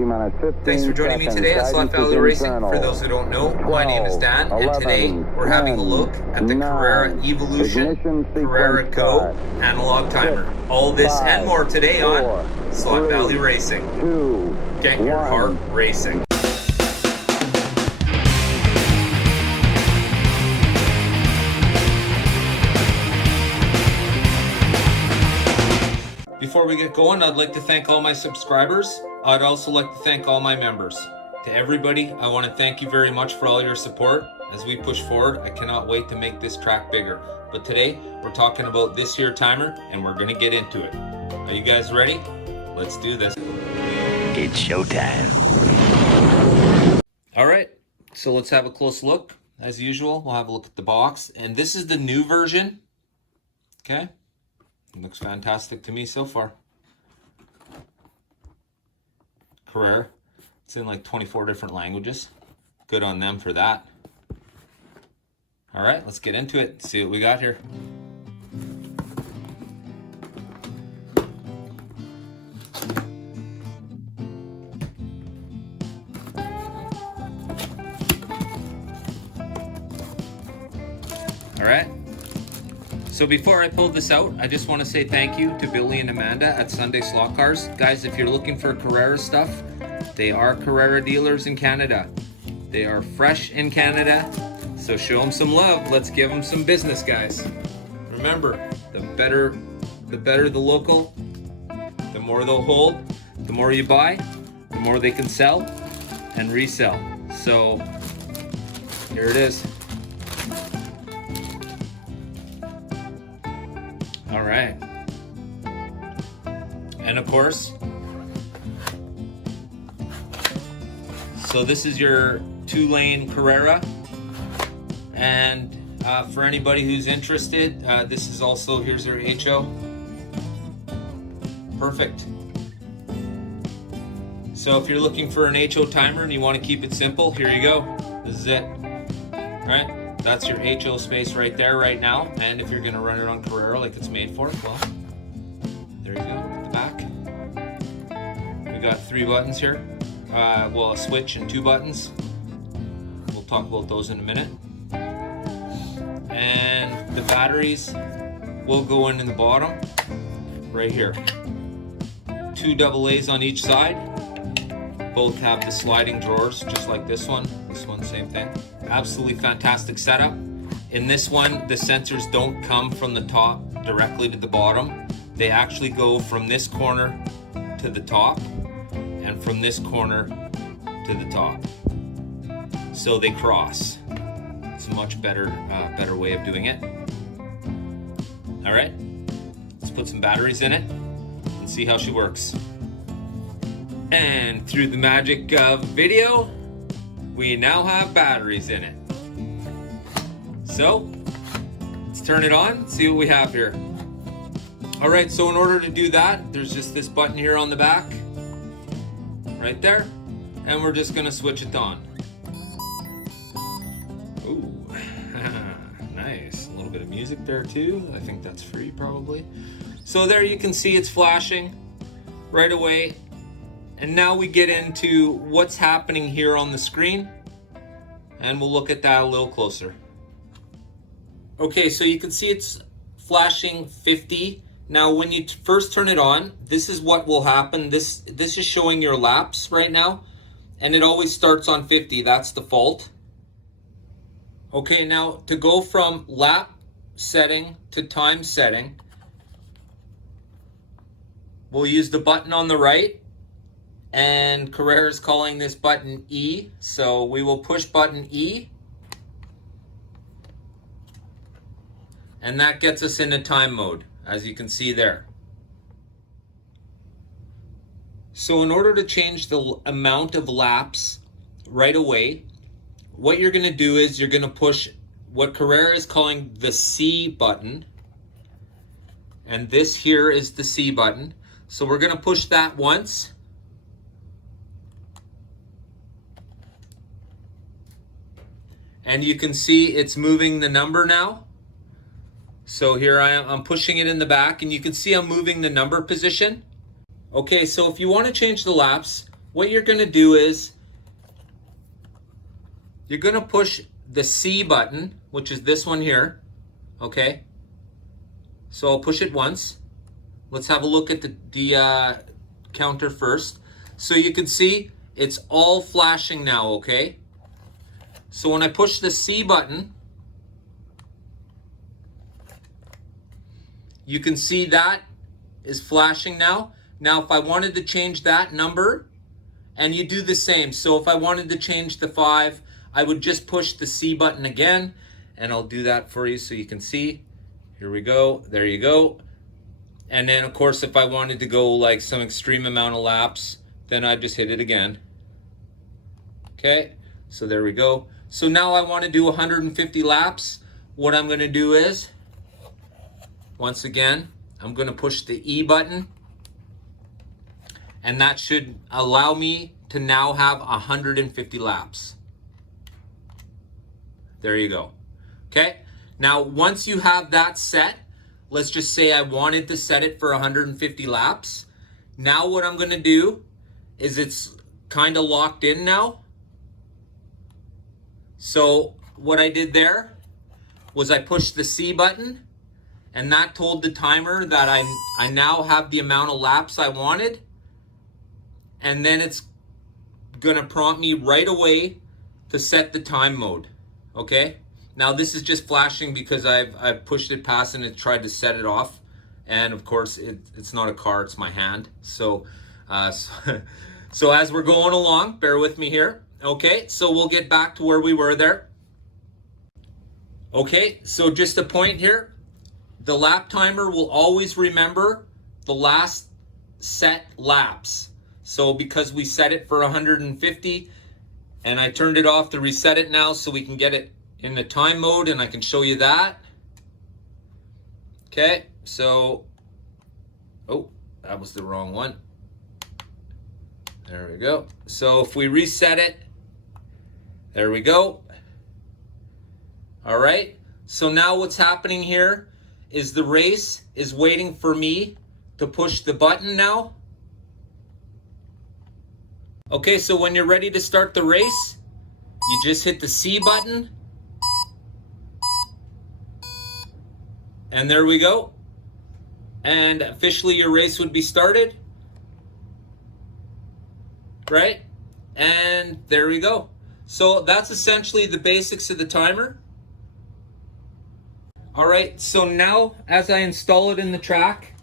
T-minus 15 Thanks for joining me today at Slot Valley Racing. For those who don't know, my name is Dan, and today we're having a look at the Carrera Evolution Carrera Go analog timer. All this and more today on Slot Valley Racing. Get your heart racing. Before we get going, I'd like to thank all my subscribers. I'd also like to thank all my members. To everybody, I want to thank you very much for all your support. As we push forward, I cannot wait to make this track bigger. But today, we're talking about this here timer, and we're going to get into it. Are you guys ready? Let's do this. It's showtime. All right, so let's have a close look. As usual, we'll have a look at the box. And this is the new version. Okay. It looks fantastic to me so far. Carrera. It's in like 24 different languages. Good on them for that. All right, let's get into it. See what we got here. All right. So before I pull this out, I just want to say thank you to Billy and Amanda at Sunday Slot Cars. Guys, if you're looking for Carrera stuff, they are Carrera dealers in Canada. They are fresh in Canada, so show them some love. Let's give them some business, guys. Remember, the better the local, the more they'll hold, the more you buy, the more they can sell and resell. So here it is. All right. And of course, so this is your 2-lane Carrera. And for anybody who's interested, this is also, here's their HO. Perfect. So if you're looking for an HO timer and you want to keep it simple, here you go. This is it. All right. That's your HO space right there right now. And if you're going to run it on Carrera like it's made for, well, there you go, at the back. We got 3 buttons here. Well, a switch and 2 buttons. We'll talk about those in a minute. And the batteries will go in the bottom, right here. 2 AA's on each side. Both have the sliding drawers, just like this one. This one, same thing. Absolutely fantastic setup. In this one, the sensors don't come from the top directly to the bottom. They actually go from this corner to the top and from this corner to the top. So they cross. It's a much better way of doing it. All right, let's put some batteries in it and see how she works. And through the magic of video, we now have batteries in it. So let's turn it on, see what we have here. All right, so in order to do that, there's just this button here on the back, right there, and we're just gonna switch it on. Ooh, nice, a little bit of music there too. I think that's free probably. So there you can see it's flashing right away. And now we get into what's happening here on the screen, and we'll look at that a little closer. Okay, so you can see it's flashing 50. Now, when you first turn it on, this is what will happen. This is showing your laps right now, and it always starts on 50. That's default. Okay, now to go from lap setting to time setting, we'll use the button on the right. And Carrera is calling this button E, so we will push button E. And that gets us into time mode, as you can see there. So in order to change the amount of laps right away, what you're going to do is you're going to push what Carrera is calling the C button. And this here is the C button. So we're going to push that once. And you can see it's moving the number now. So here I am, I'm pushing it in the back, and you can see I'm moving the number position. Okay, so if you want to change the laps, what you're gonna do is you're gonna push the C button, which is this one here, okay? So I'll push it once. Let's have a look at the counter first. So you can see it's all flashing now, okay? So when I push the C button, you can see that is flashing now. Now if I wanted to change that number, and you do the same. So if I wanted to change the 5, I would just push the C button again, and I'll do that for you so you can see. Here we go, there you go. And then of course, if I wanted to go like some extreme amount of laps, then I'd just hit it again. Okay, so there we go. So now I want to do 150 laps. What I'm gonna do is, once again, I'm gonna push the E button, and that should allow me to now have 150 laps. There you go. Okay, now once you have that set, let's just say I wanted to set it for 150 laps. Now what I'm gonna do is it's kind of locked in now. So what I did there was I pushed the C button, and that told the timer that I now have the amount of laps I wanted. And then it's gonna prompt me right away to set the time mode, okay? Now this is just flashing because I've pushed it past and it tried to set it off. And of course, it's not a car, it's my hand. So as we're going along, bear with me here. Okay, so we'll get back to where we were there. Okay, so just a point here. The lap timer will always remember the last set laps. So because we set it for 150 and I turned it off to reset it now so we can get it in the time mode, and I can show you that. Okay, so, oh, that was the wrong one. There we go. So if we reset it, there we go. All right, so now what's happening here is the race is waiting for me to push the button now. Okay, so when you're ready to start the race, you just hit the C button. And there we go. And officially your race would be started. Right? And there we go. So that's essentially the basics of the timer. All right, so now as I install it in the track,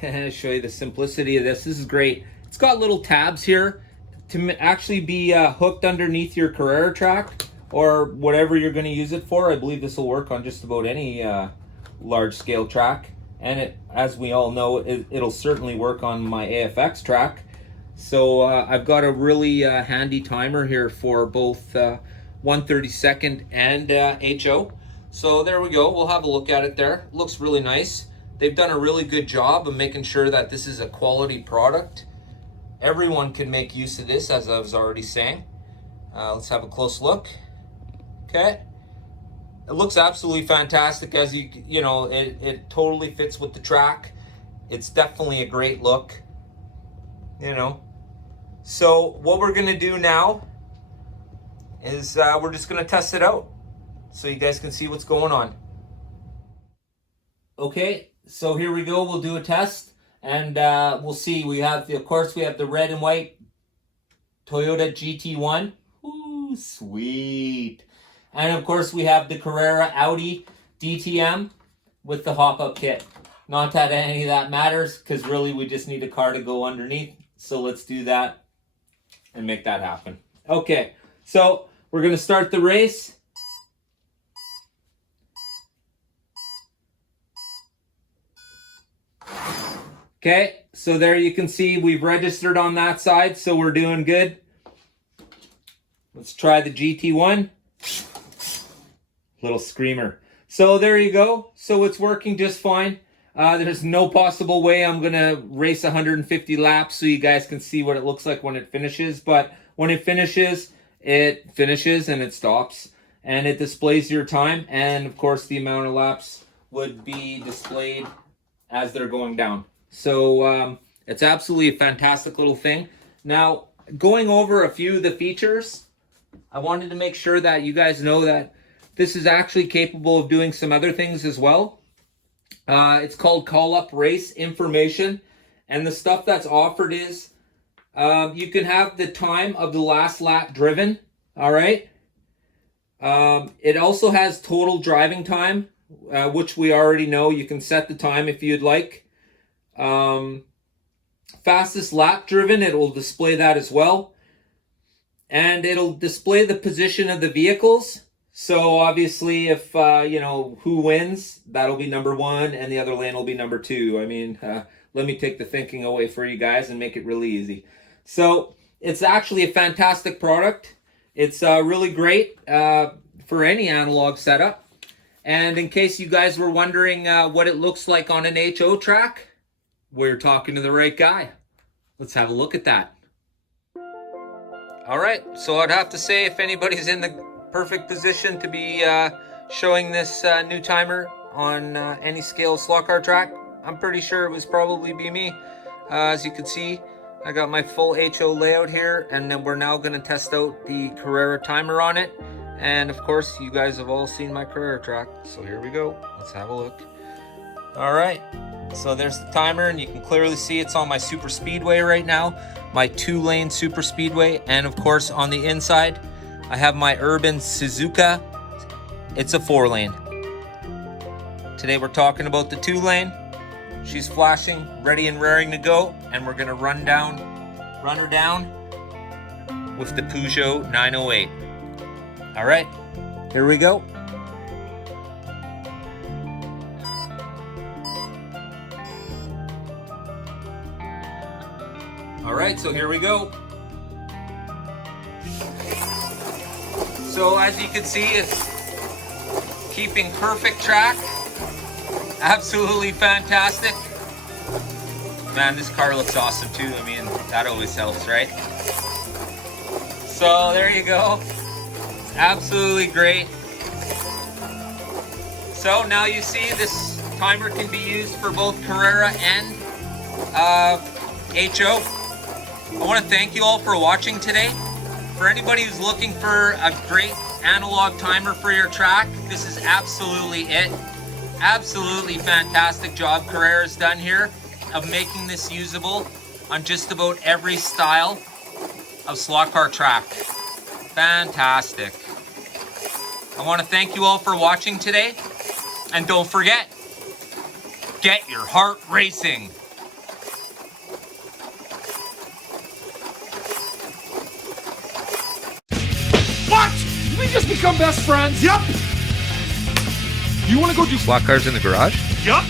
show you the simplicity of this. This is great. It's got little tabs here to actually be hooked underneath your Carrera track or whatever you're going to use it for. I believe this will work on just about any large scale track. And it, as we all know, it'll certainly work on my AFX track. So I've got a really handy timer here for both 1/32 and HO. So there we go. We'll have a look at it there. Looks really nice. They've done a really good job of making sure that this is a quality product. Everyone can make use of this, as I was already saying. Let's have a close look. Okay. It looks absolutely fantastic. As you know, it totally fits with the track. It's definitely a great look, you know. So what we're gonna do now is we're just gonna test it out so you guys can see what's going on. Okay, so here we go. We'll do a test and we'll see. We have, of course, we have the red and white Toyota GT1. Ooh, sweet. And of course we have the Carrera Audi DTM with the hop-up kit. Not that any of that matters, because really we just need a car to go underneath. So let's do that and make that happen. Okay, so we're gonna start the race. Okay, so there you can see we've registered on that side, so we're doing good. Let's try the GT1. Little screamer. So there you go. So it's working just fine. There's no possible way I'm gonna race 150 laps so you guys can see what it looks like when it finishes. But when it finishes and it stops. And it displays your time. And of course the amount of laps would be displayed as they're going down. So it's absolutely a fantastic little thing. Now, going over a few of the features, I wanted to make sure that you guys know that this is actually capable of doing some other things as well. It's called call up race information, and the stuff that's offered is you can have the time of the last lap driven. All right. It also has total driving time, which we already know. You can set the time if you'd like. Fastest lap driven, it will display that as well. And it'll display the position of the vehicles. So obviously if, who wins, that'll be number 1 and the other lane will be number 2. I mean, let me take the thinking away for you guys and make it really easy. So it's actually a fantastic product. It's really great for any analog setup. And in case you guys were wondering what it looks like on an HO track, we're talking to the right guy. Let's have a look at that. All right, so I'd have to say if anybody's in the perfect position to be showing this new timer on any scale slot car track, I'm pretty sure it was probably be me. As you can see, I got my full HO layout here, and then we're now going to test out the Carrera timer on it. And of course, you guys have all seen my Carrera track, so here we go. Let's have a look. All right, so there's the timer, and you can clearly see it's on my super speedway right now, my 2-lane super speedway. And of course, on the inside, I have my urban Suzuka. It's a 4-lane. Today we're talking about the 2-lane. She's flashing, ready and raring to go, and we're gonna run her down with the Peugeot 908. All right, here we go. All right, so here we go. So as you can see, it's keeping perfect track. Absolutely fantastic. Man, this car looks awesome too. I mean, that always helps, right? So there you go. Absolutely great. So now you see this timer can be used for both Carrera and HO. I want to thank you all for watching today. For anybody who's looking for a great analog timer for your track, this is absolutely it. Absolutely fantastic job Carrera's done here of making this usable on just about every style of slot car track. Fantastic. I want to thank you all for watching today, and don't forget, get your heart racing. What? Did we just become best friends? Yep. You want to go do Slot cars in the garage? Yep.